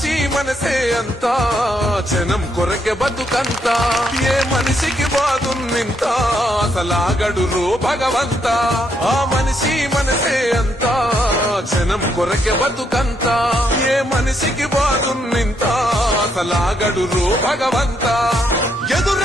మనిషి మనసే అంతా జనం కొరకే బతుకంతా ఏ మనిషికి బాదున్నింత అసలాగడు రో భగవంత ఆ మనిషి మనసే అంతా జనం కొరకే బతుకంతా ఏ మనిషికి బాదున్నింత అసలాగడు రో భగవంత ఎదురు